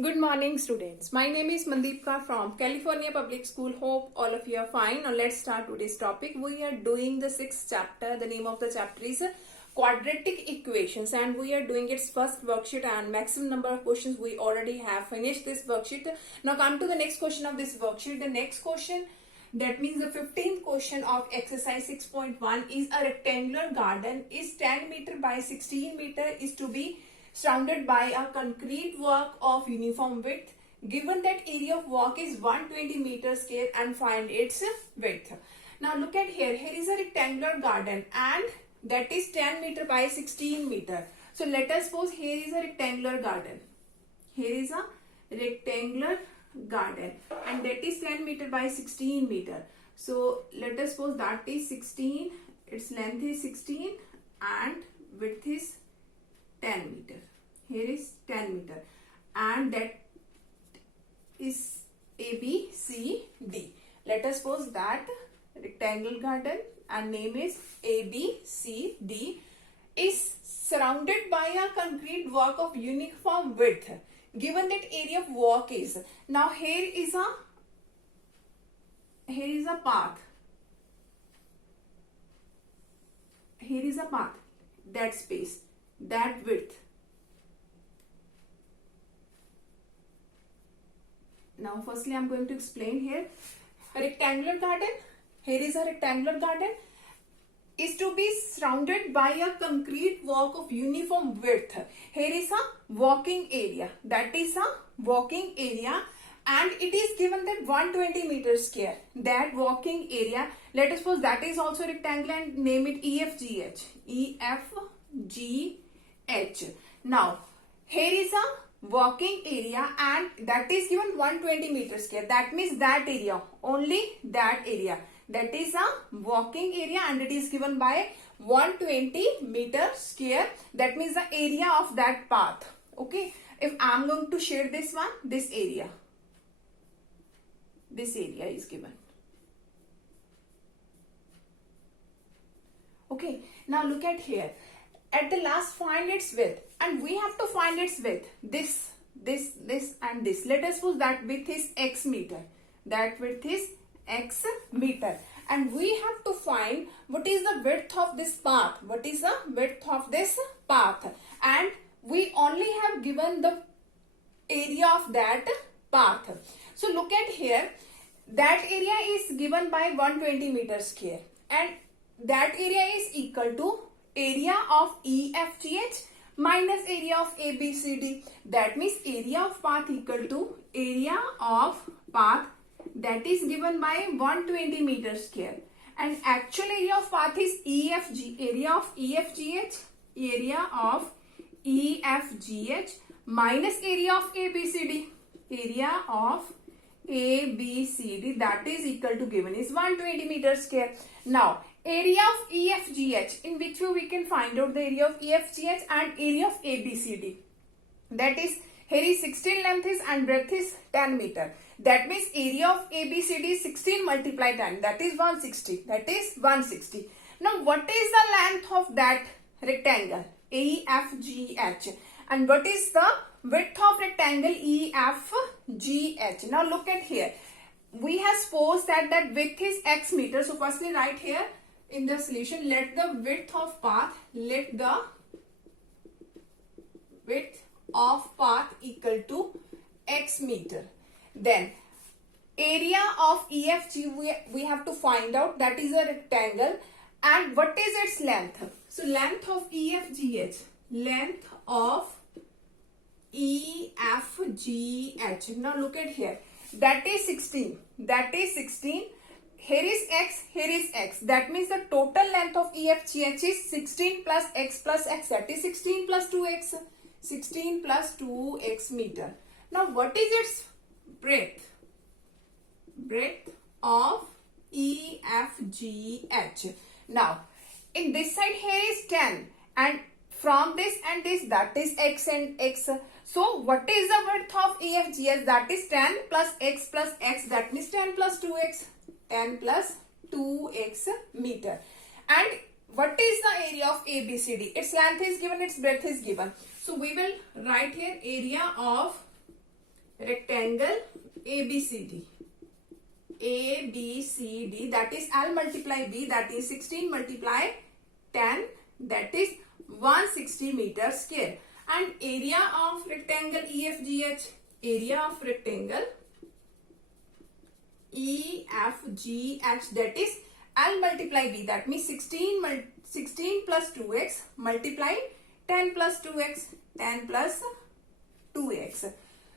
Good morning, students. My name is Mandeepka from California Public School. Hope all of you are fine. Now let's start today's topic. We are doing the 6th chapter. The name of the chapter is Quadratic Equations, and we are doing its first worksheet and maximum number of questions. We already have finished this worksheet. Now come to the next question of this worksheet. The next question, that means the 15th question of exercise 6.1, is a rectangular garden is 10 meter by 16 meter is to be surrounded by a concrete walk of uniform width. Given that area of walk is 120 meters square and find its width. Now look at here. Here is a rectangular garden and that is 10 meter by 16 meter. So let us suppose here is a rectangular garden. Here is a rectangular garden and that is 10 meter by 16 meter. So let us suppose that is 16. Its length is 16 and width is 10 meter. Here is 10 meter and that is A, B, C, D. Let us suppose that rectangle garden and name is A, B, C, D is surrounded by a concrete walk of uniform width. Given that area of walk is, now here is a path. Here is a path, that space, that width. Now firstly I am going to explain here. A rectangular garden, here is a rectangular garden, is to be surrounded by a concrete walk of uniform width. Here is a walking area, that is a walking area, and it is given that 120 meters square. That walking area, let us suppose that is also rectangular and name it EFGH. EFGH. Now here is a walking area and that is given 120 meters square. That means that area, only that area, that is a walking area and it is given by 120 meters square. That means the area of that path. Okay, if I am going to share this one, this area is given. Okay, now look at here. At the last, find its width, and we have to find its width. This and this. Let us suppose that width is x meter. That width is x meter, and we have to find what is the width of this path. What is the width of this path? And we only have given the area of that path. So look at here. That area is given by 120 meters square, and that area is equal to area of EFGH minus area of ABCD. That means area of path equal to area of path, that is given by 120 meters square, and actual area of path is EFG, area of EFGH, minus area of ABCD, that is equal to, given is 120 meters square. Now area of EFGH, in which way we can find out the area of EFGH and area of ABCD. That is, here is 16 length is and breadth is 10 meter. That means area of ABCD is 16 multiply 10. That is 160. That is 160. Now what is the length of that rectangle EFGH? And what is the width of rectangle EFGH? Now look at here. We have supposed that width is x meter. So firstly write here in the solution, let the width of path, equal to x meter. Then area of EFG we have to find out, that is a rectangle, and what is its length? So length of EFGH, now look at here, that is 16. Here is x, here is x. That means the total length of EFGH is 16 plus x, that is 16 plus 2x. 16 plus 2x meter. Now what is its breadth? Breadth of EFGH. Now in this side here is 10, and from this and this, that is x and x. So what is the width of EFGH? That is 10 plus x, that means 10 plus 2x. 10 plus 2x meter. And what is the area of ABCD? Its length is given, its breadth is given. So we will write here area of rectangle ABCD. ABCD, that is L multiply B, that is 16 multiply 10, that is 160 meter square. And area of rectangle EFGH, area of rectangle EFGH, that is L multiply B, that means 16 plus 2x multiply 10 plus 2x, 10 plus 2x.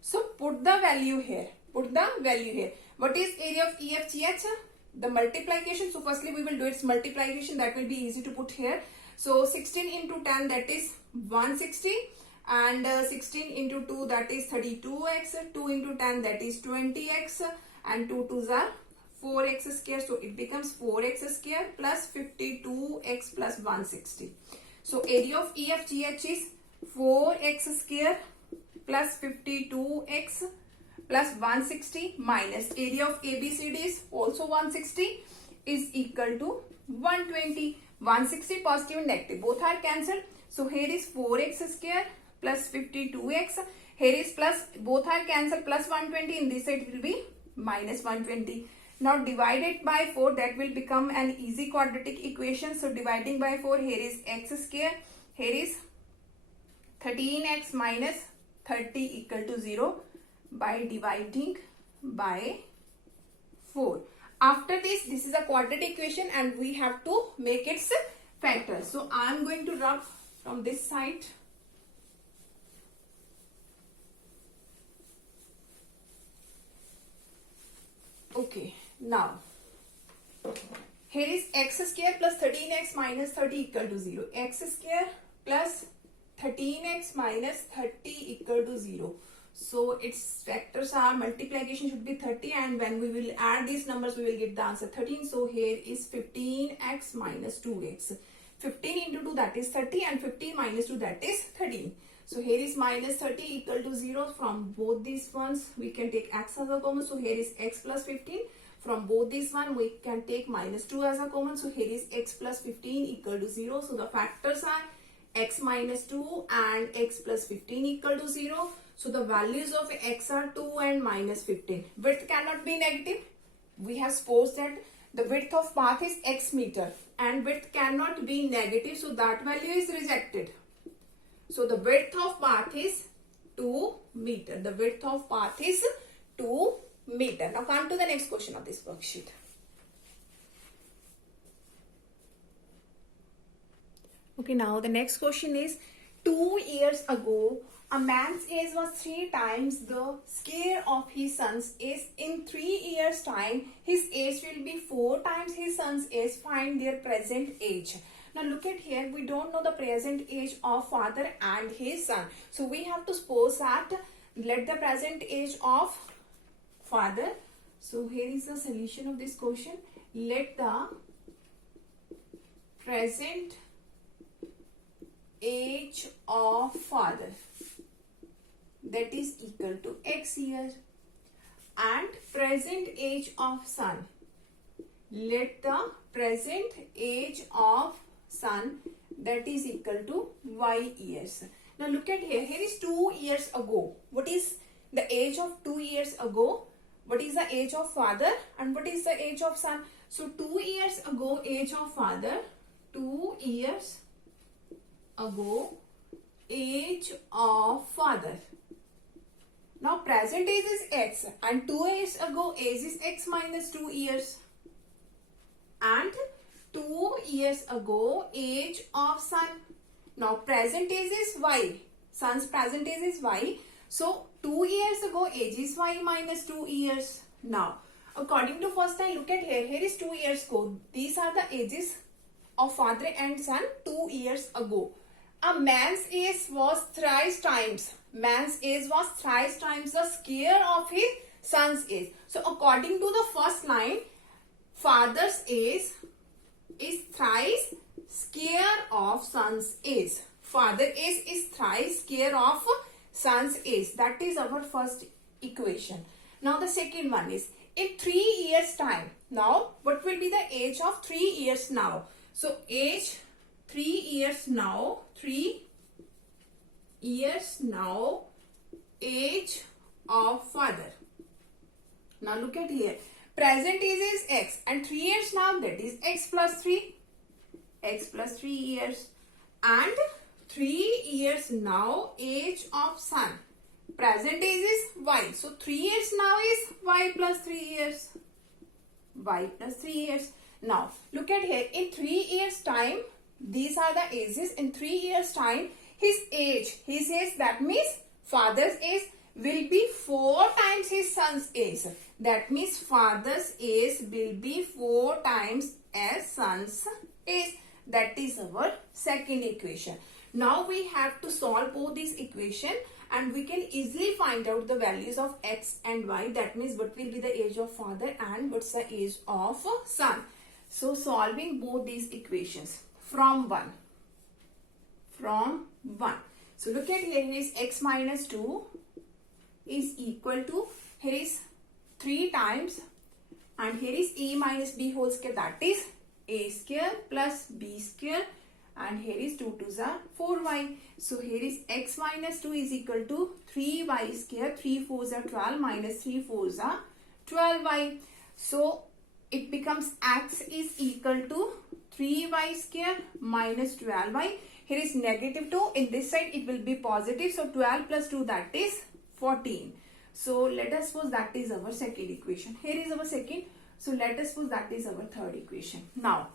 So put the value here. Put the value here. What is area of EFGH? The multiplication. So firstly we will do its multiplication. That will be easy to put here. So 16 into 10, that is 160. And 16 into 2, that is 32x. 2 into 10, that is 20x. And 2 2s are 4x square. So it becomes 4x square plus 52x plus 160. So area of EFGH is 4x square plus 52x plus 160 minus area of ABCD is also 160 is equal to 120. 160 positive and negative both are cancelled. So here is 4x square plus 52x. Here is plus, both are cancelled, plus 120. In this side it will be minus 120. Now divided by 4, that will become an easy quadratic equation. So dividing by 4, here is x square. Here is 13x minus 30 equal to 0 by dividing by 4. After this is a quadratic equation and we have to make its factor. So I am going to rub from this side. Okay, now here is x square plus 13x minus 30 equal to 0. X square plus 13x minus 30 equal to 0. So its factors are, multiplication should be 30, and when we will add these numbers we will get the answer 13. So here is 15x minus 2x. 15 into 2, that is 30, and 15 minus 2, that is 13. So here is minus 30 equal to 0. From both these ones we can take x as a common. So here is x plus 15. From both these one we can take minus 2 as a common. So here is x plus 15 equal to 0. So the factors are x minus 2 and x plus 15 equal to 0. So the values of x are 2 and minus 15. Width cannot be negative. We have supposed that the width of path is x meter and width cannot be negative. So that value is rejected. So the width of path is 2 meter. The width of path is 2 meter. Now come to the next question of this worksheet. Okay, now the next question is, 2 years ago, a man's age was 3 times the square of his son's age. In 3 years' time, his age will be 4 times his son's age. Find their present age. Now look at here, we don't know the present age of father and his son. So we have to suppose that, let the present age of father. So here is the solution of this question. Let the present age of father, that is equal to x years, and present age of son, let the present age of son, that is equal to y years. Now look at here, here is 2 years ago. What is the age of 2 years ago? What is the age of father and what is the age of son? So 2 years ago age of father, 2 years ago age of father. Now present age is x and 2 years ago age is x minus 2 years, and 2 years ago age of son. Now present age is y, son's present age is y. So 2 years ago age is y minus 2 years. Now according to first time, look at here, here is 2 years ago. These are the ages of father and son 2 years ago. A man's age was thrice times. Man's age was thrice times the square of his son's age. So according to the first line, father's age is thrice square of son's age. Father age is thrice square of son's age. That is our first equation. Now the second one is, in 3 years time. Now what will be the age of 3 years now? So age 3 years now, 3 years now, age of father. Now look at here. Present age is x and 3 years now, that is x plus 3. X plus 3 years. And 3 years now age of son. Present age is y. So 3 years now is y plus 3 years. Y plus 3 years. Now look at here. In 3 years time, these are the ages. In 3 years time, his age, that means father's age will be 4 times his son's age. That means father's age will be 4 times as son's age. That is our second equation. Now we have to solve both these equation and we can easily find out the values of x and y. That means what will be the age of father and what's the age of son. So solving both these equations from 1. So look at here, is x minus 2 is equal to, here is 3 times and here is a minus b whole square, that is a square plus b square, and here is 2 2s are 4y. So here is x minus 2 is equal to 3y square, 3 4s are 12 minus 3 4s are 12y. So it becomes x is equal to 3y square minus 12y. Here is negative 2. In this side it will be positive. So 12 plus 2, that is 14. So let us suppose that is our second equation. Here is our second. So let us suppose that is our third equation. Now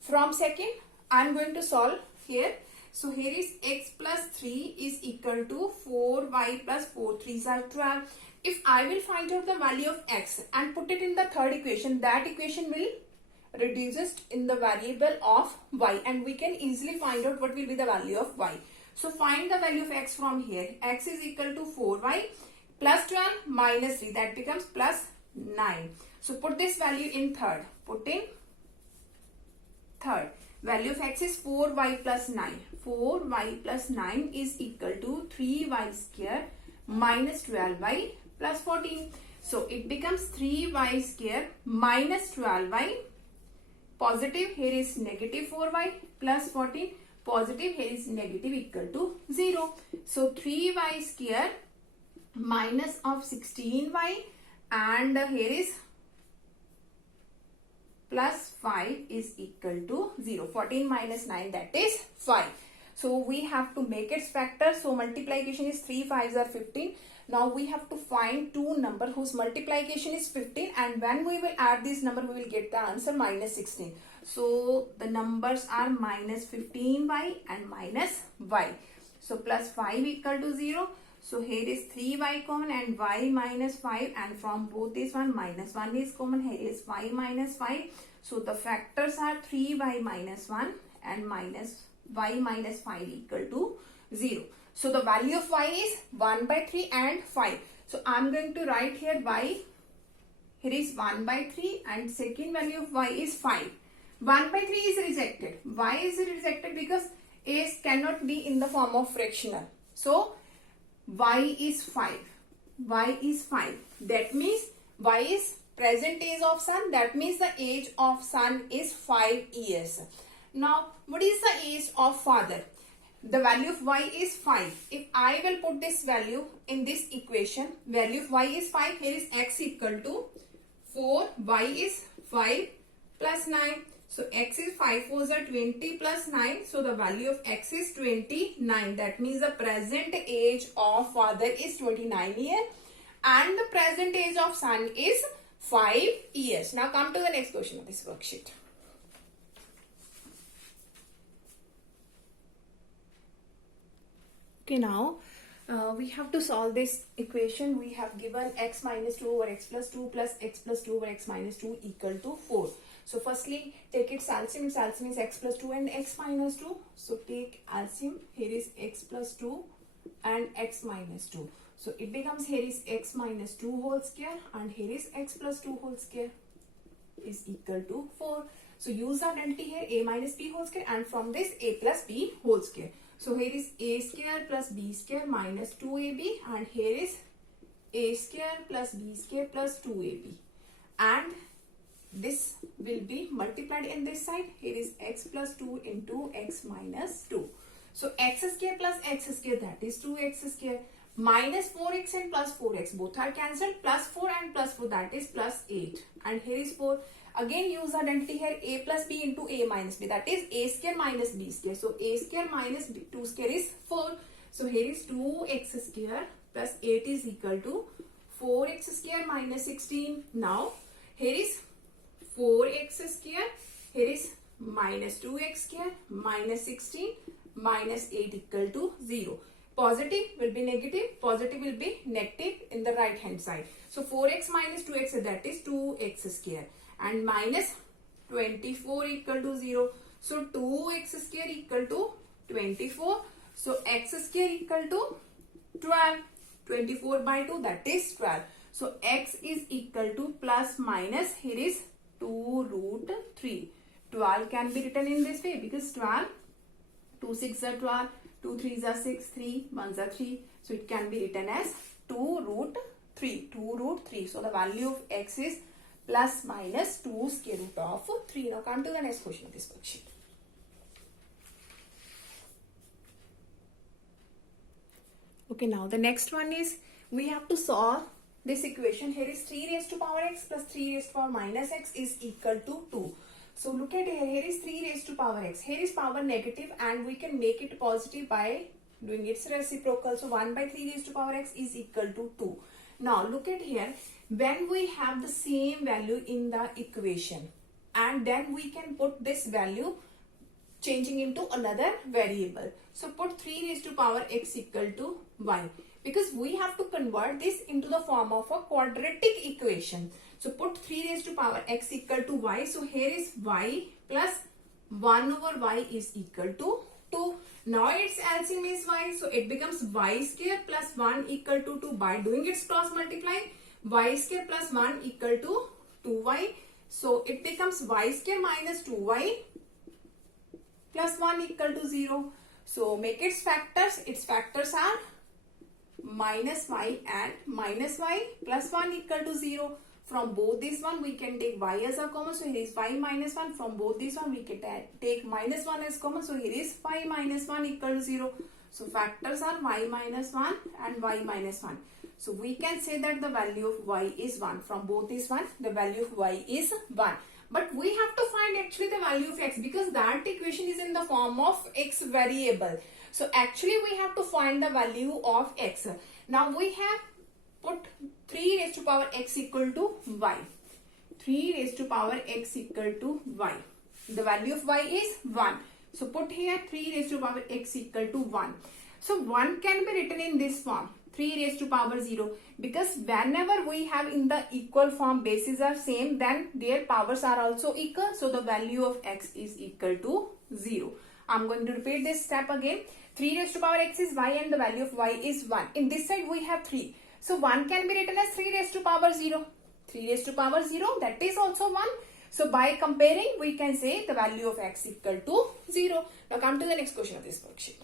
from second I am going to solve here. So here is x plus 3 is equal to 4y plus 4 3s are 12. If I will find out the value of x and put it in the third equation, that equation will reduce it in the variable of y and we can easily find out what will be the value of y. So find the value of x from here. X is equal to 4y plus 12 minus 3, that becomes plus 9. So put this value in third. Put in third. Value of x is 4y plus 9. 4y plus 9 is equal to 3y square minus 12y plus 14. So it becomes 3y square minus 12y. Positive, here is negative 4y plus 14. Positive, here is negative equal to 0. So 3y square minus of 16y and here is plus 5 is equal to 0. 14 minus 9, that is 5. So we have to make its factor. So multiplication is 3 5s are 15. Now we have to find two number whose multiplication is 15 and when we will add this number we will get the answer minus 16. So the numbers are minus 15y and minus y. So plus 5 equal to 0. So here is 3y common and y minus 5 and from both this one minus 1 is common. Here is y minus 5. So the factors are 3y minus 1 and minus y minus 5 equal to 0. So the value of y is 1 by 3 and 5. So I am going to write here y. Here is 1 by 3 and second value of y is 5. 1 by 3 is rejected. Why is it rejected? Because a cannot be in the form of fractional. So y is 5. Y is 5. That means y is present age of son. That means the age of son is 5 years. Now what is the age of father? The value of y is 5. If I will put this value in this equation, value of y is 5. Here is x equal to 4. Y is 5 plus 9. So x is 5 4s are 20 plus 9. So the value of x is 29. That means the present age of father is 29 years and the present age of son is 5 years. Now come to the next question of this worksheet. Okay, now we have to solve this equation. We have given x minus 2 over x plus 2 plus x plus 2 over x minus 2 equal to 4. So firstly take its LCM. Its LCM is x plus 2 and x minus 2. So take LCM. Here is x plus 2 and x minus 2. So it becomes here is x minus 2 whole square and here is x plus 2 whole square is equal to 4. So use the identity here a minus b whole square and from this a plus b whole square. So here is a square plus b square minus 2ab and here is a square plus b square plus 2ab and this will be multiplied in this side. Here is x plus 2 into x minus 2. So x square plus x square, that is 2x square, minus 4x and plus 4x both are cancelled, plus 4 and plus 4, that is plus 8, and here is 4. Again use identity here, a plus b into a minus b, that is a square minus b square. So a square minus b, 2 square is 4. So here is 2x square plus 8 is equal to 4x square minus 16. Now here is 4x square, here is minus 2x square minus 16 minus 8 equal to 0. Positive will be negative, positive will be negative in the right hand side. So 4x minus 2x, that is 2x square, and minus 24 equal to 0. So 2x square equal to 24. So x square equal to 12. 24 by 2, that is 12. So x is equal to plus minus, here is 2 root 3. 12 can be written in this way because 12, 2 6 are 12, 2 3 are 6, 3 1 are 3. So it can be written as 2 root 3. 2 root 3. So the value of x is plus minus 2 square root of 3. Now come to the next question of this worksheet. Okay, now the next one is we have to solve this equation. Here is 3 raised to power x plus 3 raised to power minus x is equal to 2. So look at here, here is 3 raised to power x. Here is power negative and we can make it positive by doing its reciprocal. So 1 by 3 raised to power x is equal to 2. Now look at here, when we have the same value in the equation and then we can put this value changing into another variable. So put 3 raised to power x equal to y, because we have to convert this into the form of a quadratic equation. So put 3 raised to power x equal to y. So here is y plus 1 over y is equal to 2. Now its LCM is y. So it becomes y square plus 1 equal to 2. By doing its cross multiplying, y square plus 1 equal to 2y. So it becomes y square minus 2y plus 1 equal to 0. So make its factors. Its factors are minus y and minus y plus 1 equal to 0. From both these one we can take y as a common. So here is y minus 1. From both these one we can take minus 1 as common. So here is y minus 1 equal to 0. So factors are y minus 1 and y minus 1. So we can say that the value of y is 1. From both these one the value of y is 1. But we have to find actually the value of x because that equation is in the form of x variable. So actually we have to find the value of x. Now we have put 3 raised to power x equal to y. 3 raised to power x equal to y. The value of y is 1. So put here 3 raised to power x equal to 1. So 1 can be written in this form. 3 raised to power 0, because whenever we have in the equal form bases are same, then their powers are also equal. So the value of x is equal to 0. I'm going to repeat this step again. 3 raised to power x is y and the value of y is 1. In this side we have 3. So 1 can be written as 3 raised to power 0. 3 raised to power 0, that is also 1. So by comparing we can say the value of x equal to 0. Now come to the next question of this worksheet.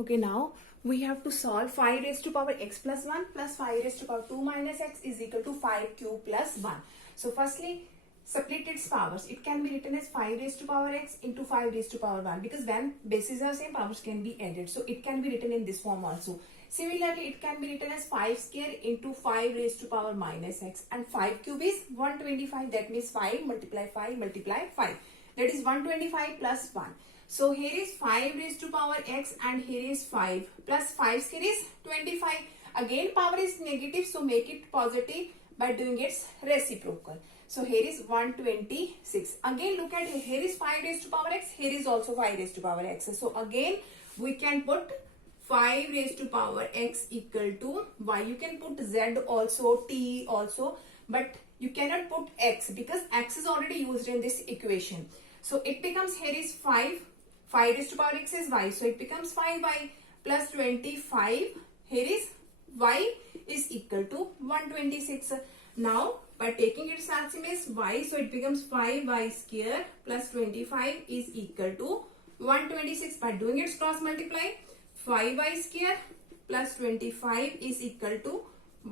Okay, now we have to solve 5 raised to power x plus 1 plus 5 raised to power 2 minus x is equal to 5 cube plus 1. So firstly, split its powers. It can be written as 5 raised to power x into 5 raised to power 1, because when bases are same, powers can be added. So it can be written in this form also. Similarly, it can be written as 5 square into 5 raised to power minus x, and 5 cube is 125. That means 5 multiply 5 multiply 5. That is 125 plus 1. So here is 5 raised to power x and here is 5 plus 5 square is 25. Again power is negative, so make it positive by doing its reciprocal. So here is 126. Again look at here, here is 5 raised to power x, here is also 5 raised to power x. So again we can put 5 raised to power x equal to y. You can put z also, t also, but you cannot put x because x is already used in this equation. So it becomes, here is 5 raised to power x is y. So it becomes 5y plus 25. Here is y is equal to 126. Now by taking its LCM is y. So it becomes 5y square plus 25 is equal to 126. By doing its cross multiply, 5y square plus 25 is equal to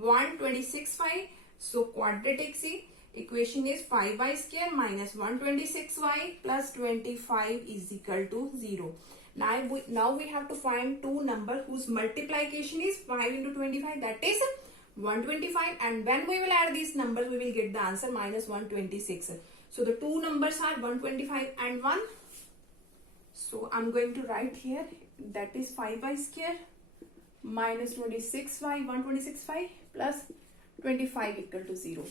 126y. So quadratic C equation is 5y square minus 126y plus 25 is equal to 0. Now we have to find two numbers whose multiplication is 5 into 25, that is 125, and when we will add these numbers we will get the answer minus 126. So the two numbers are 125 and 1. So I'm going to write here, that is 5y square minus 26y, 126y plus 25 equal to 0.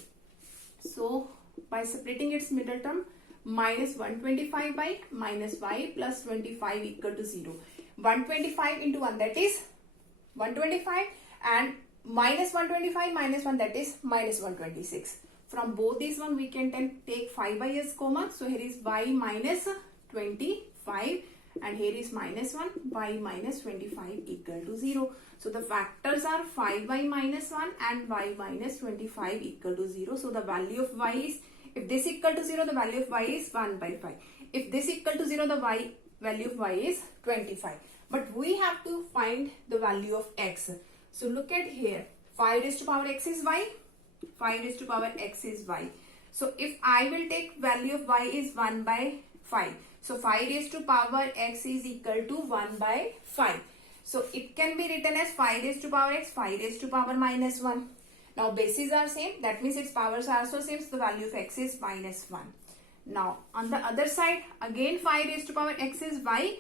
So by splitting its middle term, minus 125 by minus y plus 25 equal to 0. 125 into 1, that is 125, and minus 125 minus 1, that is minus 126. From both these one we can take 5y as common. So here is y minus 25 and here is minus 1, y minus 25 equal to 0. So the factors are 5y minus 1 and y minus 25 equal to 0. So the value of y is, if this equal to 0, the value of y is 1 by 5. If this equal to 0, the value of y is 25. But we have to find the value of x. So look at here, 5 raised to power x is y, 5 raised to power x is y. So if I will take value of y is 1 by 5. So 5 raised to power x is equal to 1 by 5. So it can be written as 5 raised to power x, 5 raised to power minus 1. Now bases are same, that means its powers are also same, so the value of x is minus 1. Now on the other side, again 5 raised to power x is y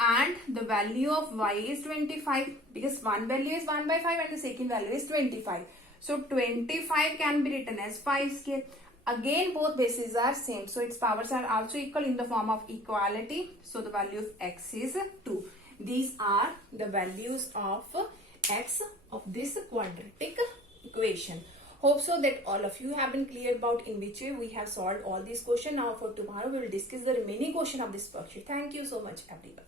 and the value of y is 25, because one value is 1 by 5 and the second value is 25. So 25 can be written as 5 square. Again both bases are same, so its powers are also equal in the form of equality. So the value of x is 2. These are the values of x of this quadratic equation. Hope so that all of you have been clear about in which way we have solved all these questions. Now for tomorrow we will discuss the remaining question of this worksheet. Thank you so much everyone.